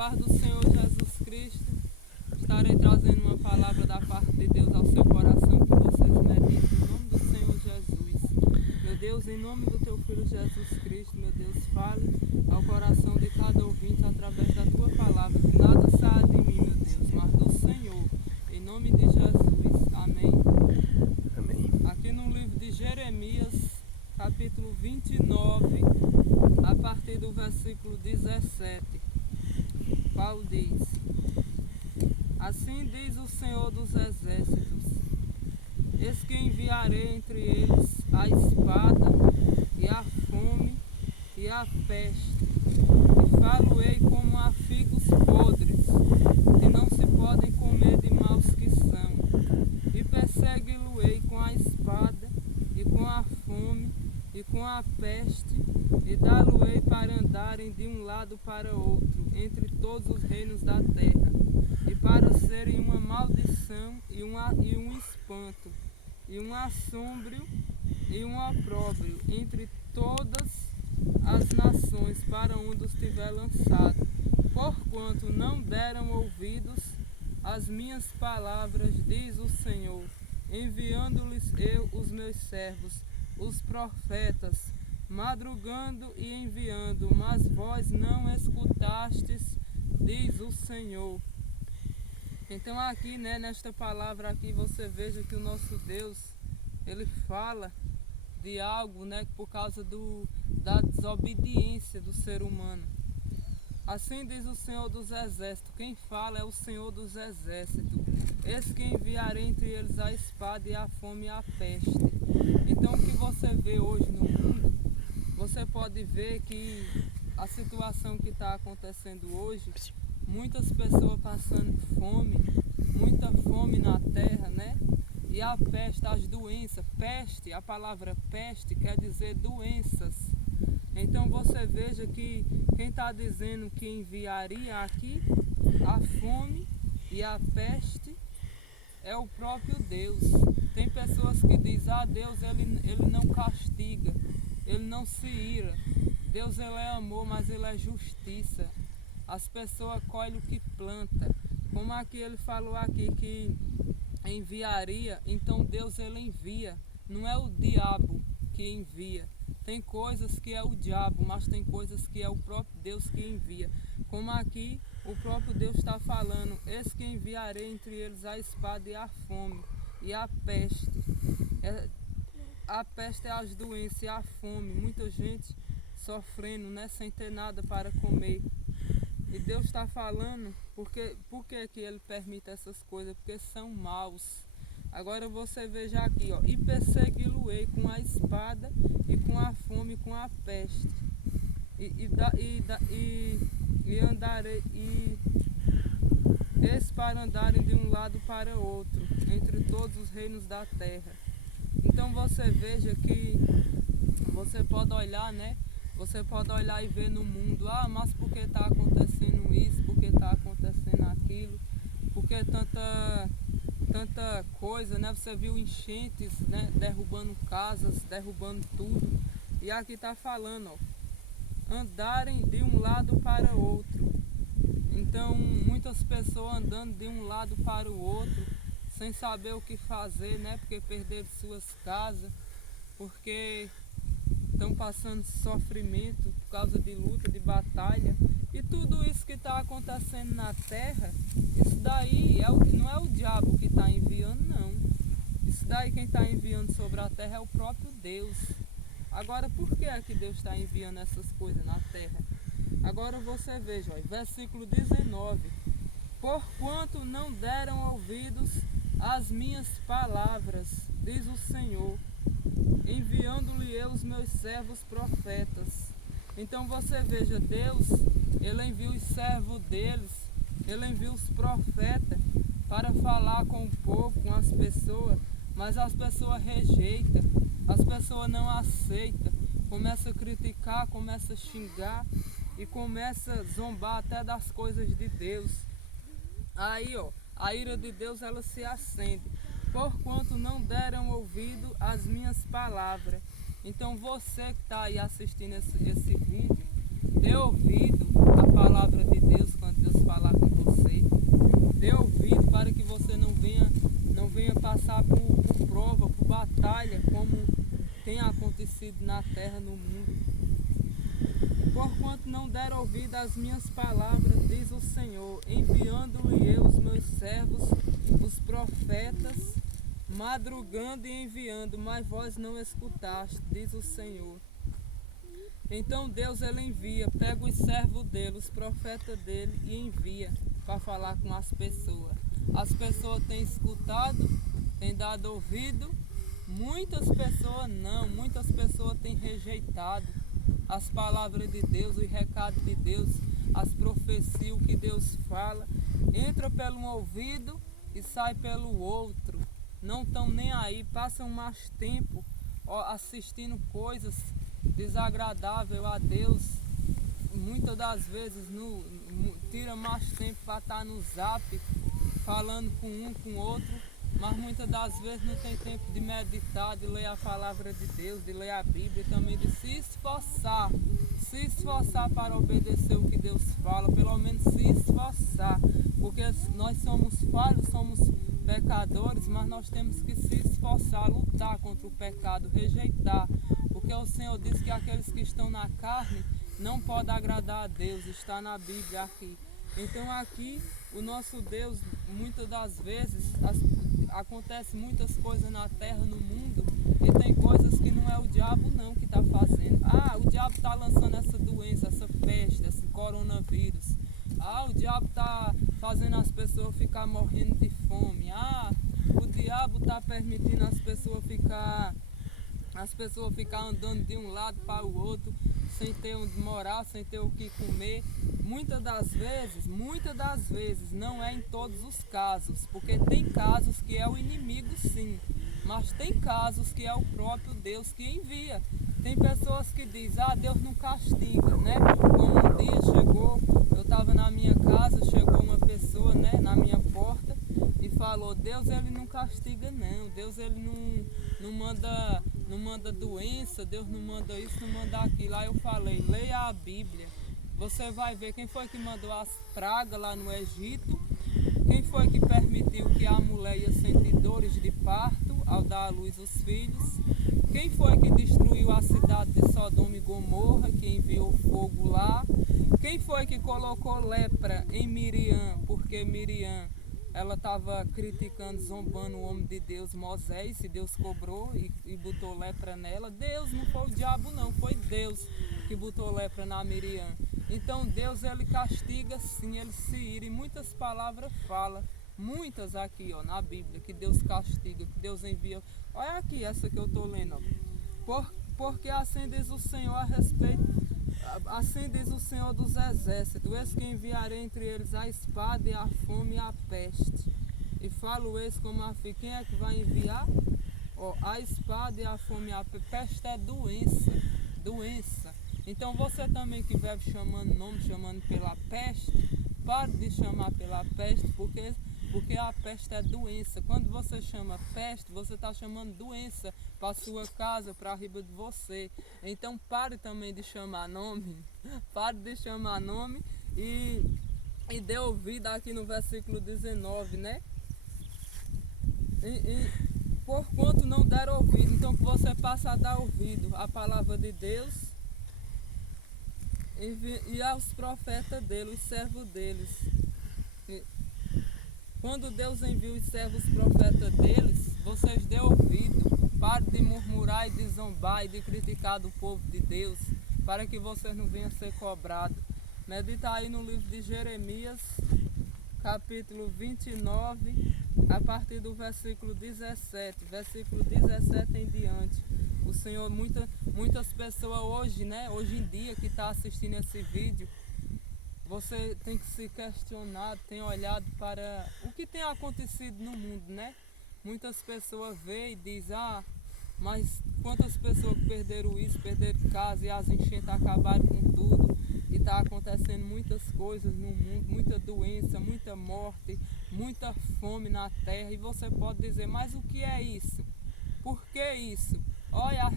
paz do Senhor Jesus Cristo, estarei trazendo uma palavra da parte de Deus ao seu coração, que vocês meditem em nome do Senhor Jesus. Meu Deus, em nome do teu Filho Jesus Cristo, meu Deus, fale ao coração de cada ouvinte através da tua palavra, que nada saia de mim, meu Deus, mas do Senhor, em nome de Jesus. Amém. Amém. Aqui no livro de Jeremias, capítulo 29, a partir do versículo 17, qual diz: Assim diz o Senhor dos Exércitos: Eis que enviarei entre eles a espada, e a fome, e a peste, e falo-ei como a figos podres, que não se podem comer de maus que são, e persegui-lo-ei com a espada, e com a fome, e com a peste, e dá-lo-ei para andarem de um lado para outro, entre todos os reinos da terra, e para serem uma maldição e um espanto, e um assombro e um opróbrio entre todas as nações para onde os tiver lançado, porquanto não deram ouvidos às minhas palavras, diz o Senhor, enviando-lhes eu os meus servos, os profetas, madrugando e enviando, mas vós não escutastes, diz o Senhor. Então aqui, nesta palavra aqui, você veja que o nosso Deus, ele fala de algo, por causa da desobediência do ser humano. Assim diz o Senhor dos Exércitos. Quem fala é o Senhor dos Exércitos. Eis que enviarei entre eles a espada e a fome e a peste. Então o que você vê hoje no mundo, você pode ver que a situação que está acontecendo hoje, muitas pessoas passando fome, muita fome na terra, E a peste, as doenças, peste, a palavra peste quer dizer doenças. Então você veja que quem está dizendo que enviaria aqui a fome e a peste é o próprio Deus. Tem pessoas que dizem, Deus ele não castiga, ele não se ira. Deus ele é amor, mas ele é justiça. As pessoas colhem o que planta. Como aqui ele falou aqui que enviaria, então Deus ele envia. Não é o diabo que envia. Tem coisas que é o diabo, mas tem coisas que é o próprio Deus que envia. Como aqui o próprio Deus está falando: eis que enviarei entre eles a espada e a fome e a peste. A peste é as doenças e a fome. Muita gente sofrendo, sem ter nada para comer. E Deus está falando, por que que ele permite essas coisas? Porque são maus. Agora você veja aqui, e persegui-lo-ei com a espada, e com a fome, e com a peste. E andarei, eles para andarem de um lado para outro, entre todos os reinos da terra. Então você veja que você pode olhar, Você pode olhar e ver no mundo, mas por que está acontecendo isso, por que está acontecendo aquilo, por que tanta coisa, Você viu enchentes, derrubando casas, derrubando tudo. E aqui está falando, andarem de um lado para o outro. Então, muitas pessoas andando de um lado para o outro, sem saber o que fazer, Porque perderam suas casas, porque estão passando sofrimento por causa de luta, de batalha. E tudo isso que está acontecendo na terra, isso daí não é o diabo que está enviando, não. Isso daí quem está enviando sobre a terra é o próprio Deus. Agora, por que é que Deus está enviando essas coisas na terra? Agora você veja, versículo 19. Porquanto não deram ouvidos às minhas palavras, diz o Senhor, enviando-lhe eu os meus servos profetas. Então você veja, Deus, ele envia os servos deles, ele envia os profetas para falar com o povo, com as pessoas, mas as pessoas rejeitam, as pessoas não aceitam, começam a criticar, começam a xingar e começam a zombar até das coisas de Deus. Aí, a ira de Deus ela se acende, porquanto não deram ouvido às minhas palavras. Então você que está aí assistindo esse vídeo, dê ouvido à palavra de Deus quando Deus na terra, no mundo. Porquanto não deram ouvido às minhas palavras, diz o Senhor, enviando-lhe eu os meus servos, os profetas, madrugando e enviando, mas vós não escutaste, diz o Senhor. Então Deus ele envia, pega os servos dele, os profetas dele e envia para falar com as pessoas. As pessoas têm escutado, têm dado ouvido, muitas pessoas não, muitas pessoas têm rejeitado as palavras de Deus, os recados de Deus, as profecias, o que Deus fala, entra pelo um ouvido e sai pelo outro. Não estão nem aí, passam mais tempo assistindo coisas desagradáveis a Deus. Muitas das vezes tira mais tempo para estar no zap, falando com um, com outro, mas muitas das vezes não tem tempo de meditar, de ler a palavra de Deus, de ler a Bíblia, e também de se esforçar para obedecer o que Deus fala, pelo menos se esforçar, porque nós somos falhos, somos pecadores, mas nós temos que se esforçar, lutar contra o pecado, rejeitar, porque o Senhor diz que aqueles que estão na carne não podem agradar a Deus, está na Bíblia aqui. Então aqui o nosso Deus, muitas das vezes, acontece muitas coisas na terra, no mundo, e tem coisas que não é o diabo não que está fazendo. O diabo está lançando essa doença, essa peste, esse coronavírus. O diabo está fazendo as pessoas ficar morrendo de fome. O diabo está permitindo as pessoas ficar andando de um lado para o outro, sem ter onde morar, sem ter o que comer. Muitas das vezes, não é em todos os casos, porque tem casos que é o inimigo sim, mas tem casos que é o próprio Deus que envia. Tem pessoas que dizem, Deus não castiga, né? Como um dia eu estava na minha casa, chegou uma pessoa, né, na minha porta e falou, Deus ele não castiga não, Deus ele não manda doença, Deus não manda isso, não manda aquilo. Aí eu falei, leia a Bíblia, você vai ver quem foi que mandou as pragas lá no Egito, quem foi que permitiu que a mulher ia sentir dores de parto ao dar à luz os filhos, quem foi que destruiu a cidade de Sodoma e Gomorra, que enviou fogo lá, quem foi que colocou lepra em Miriam, porque Miriam ela estava criticando, zombando o homem de Deus, Moisés, e Deus cobrou e botou lepra nela. Deus, não foi o diabo não, foi Deus que botou lepra na Miriam. Então Deus ele castiga sim, ele se ira, e muitas palavras falam, muitas aqui na Bíblia, que Deus castiga, que Deus envia. Olha aqui essa que eu estou lendo, porque assim diz o Senhor a respeito, assim diz o Senhor dos exércitos, eis que enviarei entre eles a espada e a fome e a peste. E falo eis como a fim, quem é que vai enviar? A espada e a fome e a peste é doença. Então você também que vive chamando nome, chamando pela peste, pare de chamar pela peste, porque a peste é doença. Quando você chama peste, você está chamando doença para a sua casa, para riba de você. Então pare também de chamar nome, e dê ouvido aqui no versículo 19, né? Porquanto não deram ouvido, então que você passa a dar ouvido à palavra de Deus e aos profetas dele, os servos deles. Quando Deus envia os servos profetas deles, vocês dêem ouvido, pare de murmurar e de zombar e de criticar do povo de Deus, para que vocês não venham a ser cobrados. Medita aí no livro de Jeremias, capítulo 29, a partir do versículo 17, em diante. O Senhor, muitas pessoas hoje em dia que está assistindo esse vídeo, você tem que se questionar, tem olhado para o que tem acontecido no mundo, né? Muitas pessoas veem e dizem, mas quantas pessoas que perderam isso, perderam casa e as enchentes acabaram com tudo. E está acontecendo muitas coisas no mundo, muita doença, muita morte, muita fome na terra. E você pode dizer, mas o que é isso? Por que isso? Olha a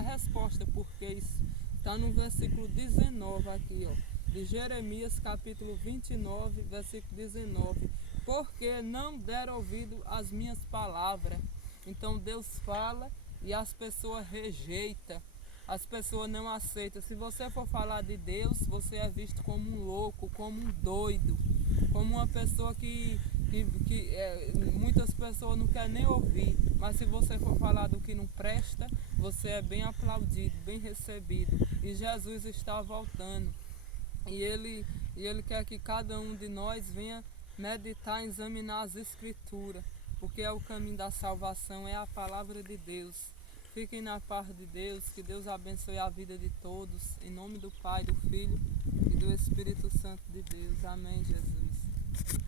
resposta por que isso está no versículo 19 aqui, de Jeremias capítulo 29, versículo 19. Porque não deram ouvido às minhas palavras. Então Deus fala e as pessoas rejeitam. as pessoas não aceitam. Se você for falar de Deus, você é visto como um louco, como um doido, como uma pessoa que muitas pessoas não querem nem ouvir. Mas se você for falar do que não presta, você é bem aplaudido, bem recebido. E Jesus está voltando. E ele quer que cada um de nós venha meditar, examinar as Escrituras, porque é o caminho da salvação, é a palavra de Deus. Fiquem na paz de Deus, que Deus abençoe a vida de todos, em nome do Pai, do Filho e do Espírito Santo de Deus. Amém, Jesus.